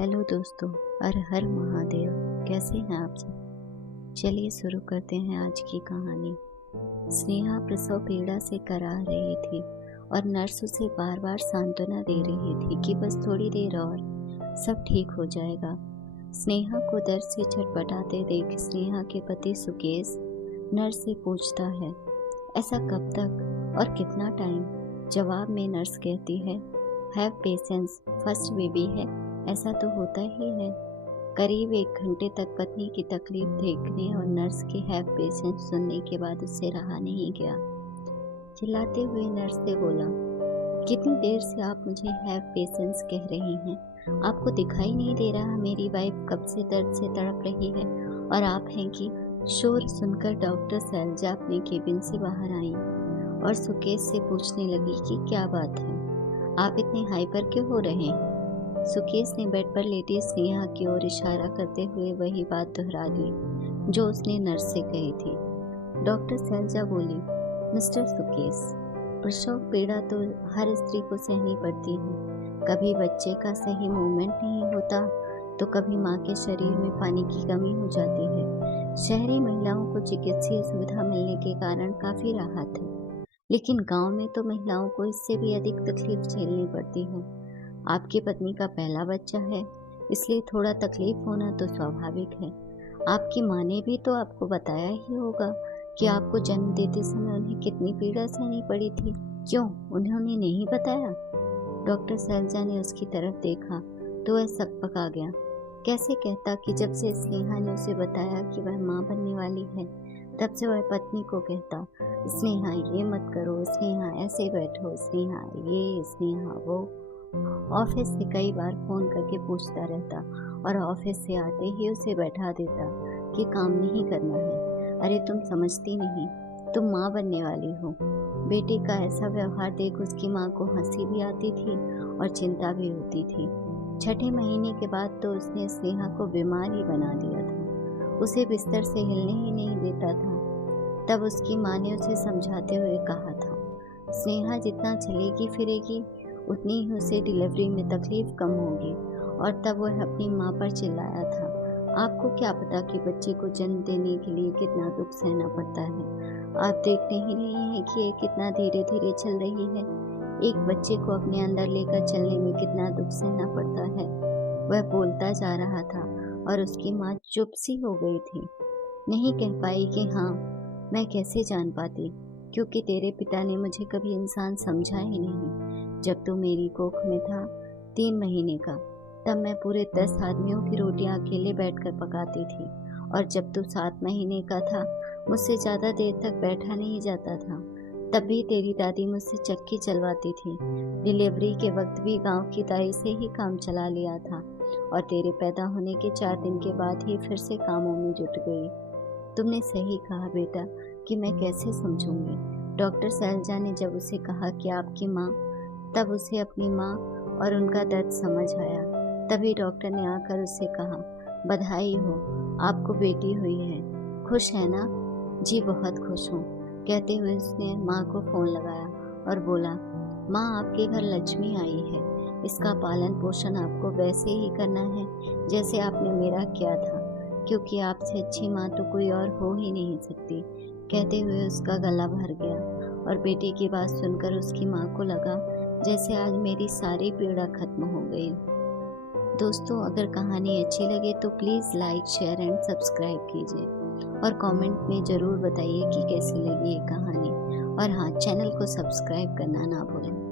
Hello दोस्तों, हर हर महादेव। कैसे हैं आप सब? चलिए शुरू करते हैं आज की कहानी। स्नेहा प्रसव पीड़ा से करा रही थी और नर्स उसे बार बार सांत्वना दे रही थी कि बस थोड़ी देर और सब ठीक हो जाएगा। स्नेहा को दर्द से छटपटाते देख स्नेहा के पति सुकेश नर्स से पूछता है, ऐसा कब तक और कितना टाइम? जवाब में नर्स कहती है, हैव पेशेंस, फर्स्ट बेबी है, ऐसा तो होता ही है। करीब 1 घंटे तक पत्नी की तकलीफ देखने और नर्स के हैव पेशेंस सुनने के बाद उससे रहा नहीं गया। चिल्लाते हुए नर्स से बोला, कितनी देर से आप मुझे हैव पेशेंस कह रही हैं? आपको दिखाई नहीं दे रहा मेरी वाइफ कब से दर्द से तड़प रही है और आप हैं कि? शोर सुनकर डॉक्टर शैलजा अपने केबिन से बाहर आई और सुकेश से पूछने लगी कि क्या बात है, आप इतने हाइपर क्यों हो रहे हैं? सुकेश ने बेड पर लेटी स्नेहा की ओर इशारा करते हुए वही बात दोहरा दी जो उसने नर्स से कही थी। डॉक्टर शैलजा बोली, मिस्टर सुकेश, प्रसव पीड़ा तो हर स्त्री को सहनी पड़ती है। कभी बच्चे का सही मूवमेंट नहीं होता तो कभी माँ के शरीर में पानी की कमी हो जाती है। शहरी महिलाओं को चिकित्सीय सुविधा मिलने के कारण काफ़ी राहत है, लेकिन गांव में तो महिलाओं को इससे भी अधिक तकलीफ झेलनी पड़ती है। आपकी पत्नी का पहला बच्चा है, इसलिए थोड़ा तकलीफ होना तो स्वाभाविक है। आपकी माँ ने भी तो आपको बताया ही होगा कि आपको जन्म देते समय उन्हें कितनी पीड़ा सहनी पड़ी थी। क्यों उन्होंने नहीं बताया? डॉक्टर शैलजा ने उसकी तरफ देखा तो वह सकपका गया। कैसे कहता कि जब से स्नेहा ने उसे बताया कि वह माँ बनने वाली है, तब से वह पत्नी को कहता, स्नेहा ये मत करो, स्नेहा ऐसे बैठो, स्नेहा ये, स्नेहा वो। ऑफिस से कई बार फोन करके पूछता रहता और ऑफिस से आते ही उसे बैठा देता कि काम नहीं करना है। अरे तुम समझती नहीं, तुम माँ बनने वाली हो। बेटे का ऐसा व्यवहार देख उसकी माँ को हंसी भी आती थी और चिंता भी होती थी। 6ठे महीने के बाद तो उसने स्नेहा को बीमार ही बना दिया था, उसे बिस्तर से हिलने ही नहीं देता था। तब उसकी माँ ने उसे समझाते हुए कहा था, स्नेहा जितना चलेगी फिरेगी उतनी ही उसे डिलीवरी में तकलीफ कम होगी। और तब वह अपनी माँ पर चिल्लाया था, आपको क्या पता कि बच्चे को जन्म देने के लिए कितना दुख सहना पड़ता है? आप देख नहीं रहे हैं कि ये कितना धीरे धीरे चल रही है? एक बच्चे को अपने अंदर लेकर चलने में कितना दुख सहना पड़ता है? वह बोलता जा रहा था और उसकी माँ चुप सी हो गई थी। नहीं कह पाई कि हाँ, मैं कैसे जान पाती, क्योंकि तेरे पिता ने मुझे कभी इंसान समझा ही नहीं। जब तू मेरी कोख में था 3 महीने का, तब मैं पूरे 10 आदमियों की रोटियां अकेले बैठकर पकाती थी, और जब तू 7 महीने का था, मुझसे ज़्यादा देर तक बैठा नहीं जाता था। तब भी तेरी दादी मुझसे चक्की चलवाती थी। डिलीवरी के वक्त भी गांव की दाई से ही काम चला लिया था, और तेरे पैदा होने के 4 दिन के बाद ही फिर से कामों में जुट गई। तुमने सही कहा बेटा कि मैं कैसे समझूंगी। डॉक्टर शैलजा ने जब उसे कहा कि आपकी माँ, तब उसे अपनी माँ और उनका दर्द समझ आया। तभी डॉक्टर ने आकर उससे कहा, बधाई हो, आपको बेटी हुई है, खुश है ना? जी बहुत खुश हूँ, कहते हुए उसने माँ को फ़ोन लगाया और बोला, माँ आपके घर लक्ष्मी आई है, इसका पालन पोषण आपको वैसे ही करना है जैसे आपने मेरा किया था, क्योंकि आपसे अच्छी माँ तो कोई और हो ही नहीं सकती। कहते हुए उसका गला भर गया और बेटे की बात सुनकर उसकी माँ को लगा जैसे आज मेरी सारी पीड़ा खत्म हो गई। दोस्तों, अगर कहानी अच्छी लगे तो please like, share and subscribe कीजिए और कमेंट में ज़रूर बताइए कि कैसी लगी ये कहानी। और हाँ, चैनल को सब्सक्राइब करना ना भूलें।